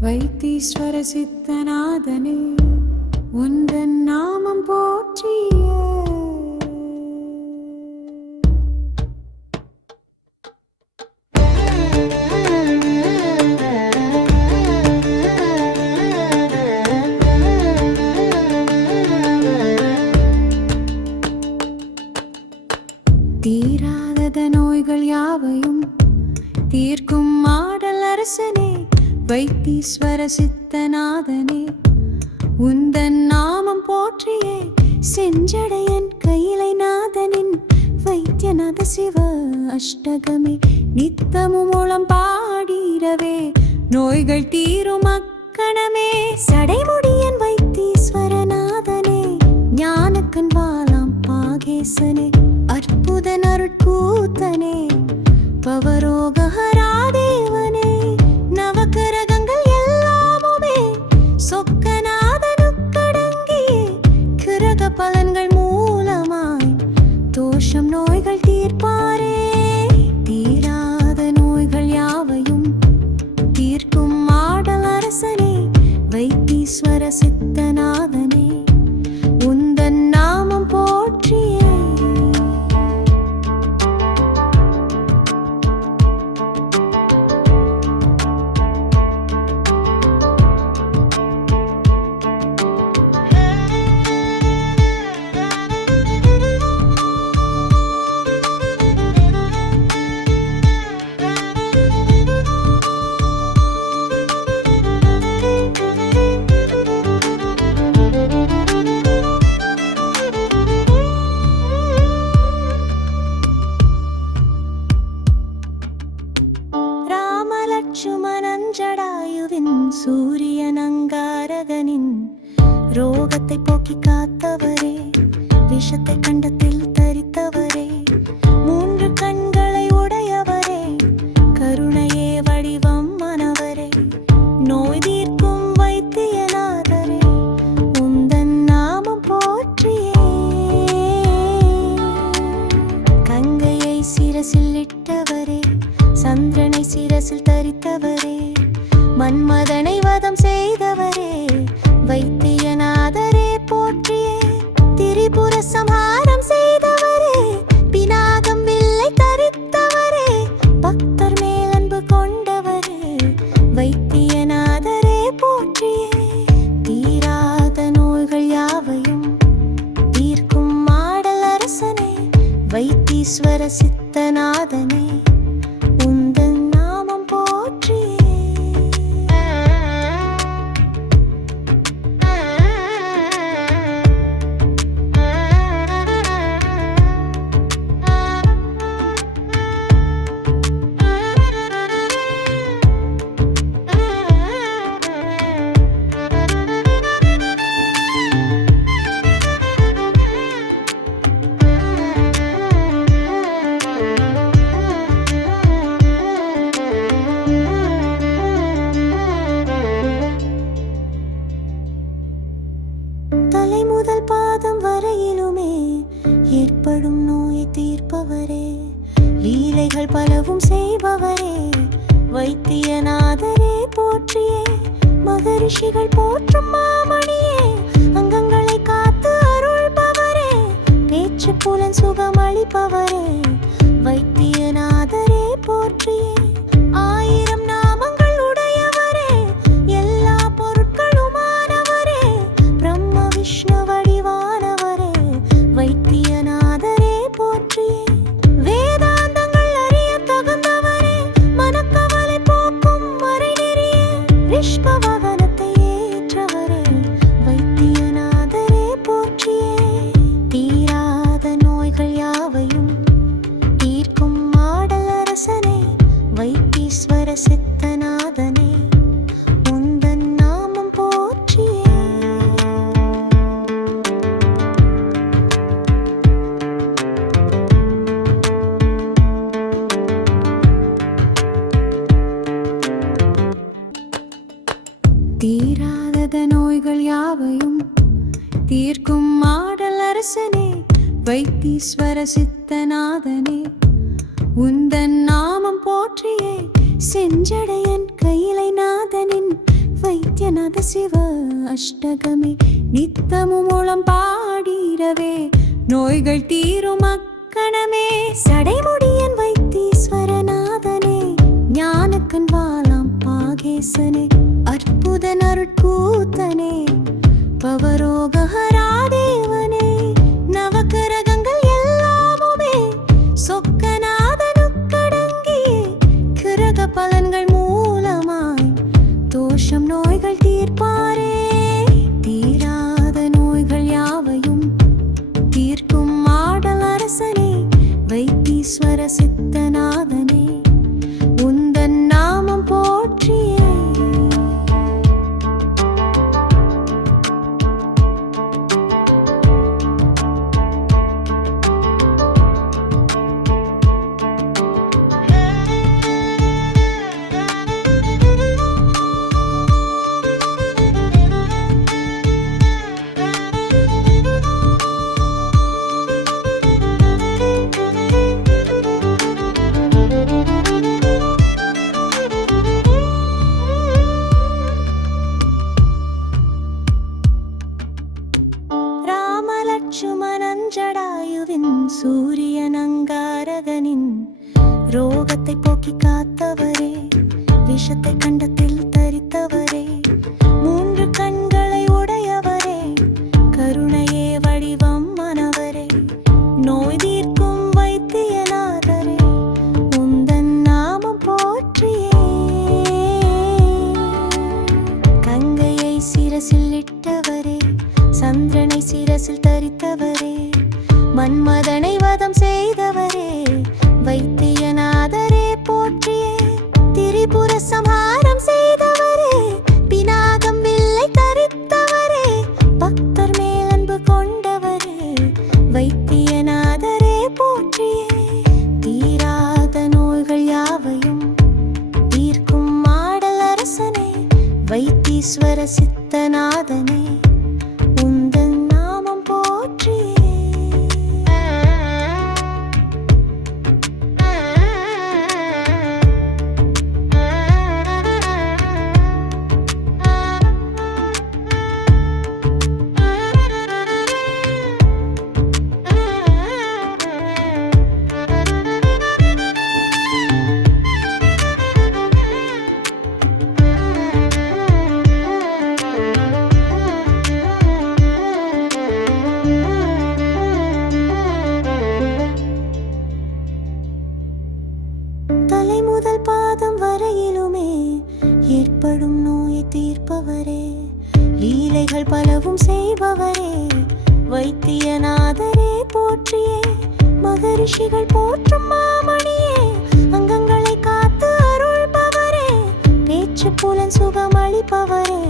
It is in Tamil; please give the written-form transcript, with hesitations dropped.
வைத்தீஸ்வர சித்தநாதனே உந்தன் நாமம் போற்றிய தீராத நோய்கள் யாவையும் தீர்க்கும் ஆடல் அரசனே வைத்தீஸ்வர சித்தநாதனே உந்தன் நாமம் போற்றியே செஞ்சடையன் கையிலை நாதனின் வைத்தியநாத சிவ அஷ்டகமே நித்தமும் மூலம் பாடிரவே நோய்கள் தீரும் அக்கணமே சடைமுடியன் வைத்தீஸ்வரநாதனே ஞானக்கண் வாலாம் பாகேசனே அற்புத நருட்கூத்தனே பவரோகஹராதேவனே நவகரகங்கள் எல்லாமுமே சொக்கநாதனுக்கடங்கியே கிரக பலன்கள் மூலமாய் தோஷம் நோய்கள் தீர்ப்பாரே தீராத நோய்கள் யாவையும் தீர்க்கும் ஆடல் அரசனே வைத்தீஸ்வர சித்தநாதனே உந்தன் நாமம் போற்றியே ராமலட்சுமணஞ்சடாயுவின் சூரியனங்காரகனின் ரோகத்தை போக்கி காத்தவரே விஷத்தை கண்டத்தில் தரித்தவரே மூன்று கண்களை உடையவரே கருணையே வடிவம் மனவரே நோய் தீர்க்கும் வைத்தியநாதரே உந்தன் நாமம் போற்றியே கங்கையை சிரசில் இட்டவரே சந்திரனை சிரசில் தரித்தவரே மன்மதனை வதம் செய்தவரே வைத்தியநாதரே போற்றியே திரிபுர சம்ஹாரம் செய்தவரே பினாகம் வில்லை தரித்தவரே பக்தர் மேல் அன்பு கொண்டவரே வைத்தியநாதரே போற்றியே தீராத நோய்கள் யாவையும் தீர்க்கும் ஆடல் அரசனே வைத்தீஸ்வர சித்தநாதனே உந்தன் நாமம் போற்றியே தலை முதல் பாதம் வரையிலுமே ஏற்படும் நோயை தீர்ப்பவரே லீலைகள் பலவும் செய்பவரே வைத்தியநாதரே போற்றியே மகரிஷிகள் போற்றும் மாமணியே அங்கங்களை காத்து அருள்பவரே பேச்சு புலன் சுகம் அளிப்பவரே வைத்தியநாதரே போற்றியே ஆயிரம் நாமங்கள் உடையவரே எல்லா பொருட்களுமானவரே பிரம்ம விஷ்ணு வடிவானவரே வைத்தியநாதரே போற்றியே வேதாந்தங்கள் அறிய தகுந்தவரே மனக்கவலை போக்கும் மறைநெறியே ரிஷ்பவாகனத்தை ஏற்றவரே வைத்தியநாதரே போற்றியே தீராத நோய்கள் யாவையும் யாவையும் தீர்க்கும் ஆடல் அரசனே, வைத்தீஸ்வர சித்தநாதனே, உந்தன் நாமம் போற்றியே செஞ்சடையன் கையிலை நாதனின் வைத்தியநாத சிவ அஷ்டகமே நித்தமும் மூலம் பாடிரவே நோய்கள் தீரும் அக்கணமே. சடைமுடியன் வைத்தீஸ்வரநாதனே, ஞானக்கண் வாலாம் பாகேசனே, அற்புத நருட்கூத்தனே, பவரோகஹராதேவனே, நவகரகங்கள் எல்லாமுமே சொக்கநாதனுக்கடங்கியே கிரக பலன்கள் மூலமாய் தோஷம் நோய்கள் தீர்ப்பாரே. தீராத நோய்கள் யாவையும் தீர்க்கும் ஆடல் அரசனே, வைத்தீஸ்வர சித்தநாதனே, உந்தன் நாமம் போற்றியே. ராமலட்சுமணஞ்சடாயுவின் சூரியனங்காரகனின் ரோகத்தை போக்கி காத்தவரே, விஷத்தை கண்டத்தில் தரித்தவரே, மூன்று கண்களை உடையவரே, கருணையே வடிவம் மனவரே, நோய் தீர்க்கும் வைத்தியநாதரே, உந்தன் நாமம் போற்றியே. கங்கையை சிரசில் இட்டவரே, சந்திரனை சிரசில் தரித்தவரே, மன்மதனை வதம் செய்தவரே, வைத்தியநாதரே போற்றியே. திரிபுர சம்ஹாரம் செய்தவரே, பினாகம் வில்லை தரித்தவரே, பக்தர் மேல் அன்பு கொண்டவரே, வைத்தியநாதரே போற்றியே. தீராத நோய்கள் யாவையும் தீர்க்கும் ஆடல் அரசனே, வைத்தீஸ்வர சித்தநாதனே, உந்தன் நாமம் போற்றியே. தலை முதல் பாதம் வரையிலுமே ஏற்படும் நோயை தீர்ப்பவரே, லீலைகள் பலவும் செய்பவரே, வைத்தியநாதரே போற்றியே. மகரிஷிகள் போற்றும் மாமணியே, அங்கங்களை காத்து அருள்பவரே, பேச்சு புலன் சுகம் அளிப்பவரே,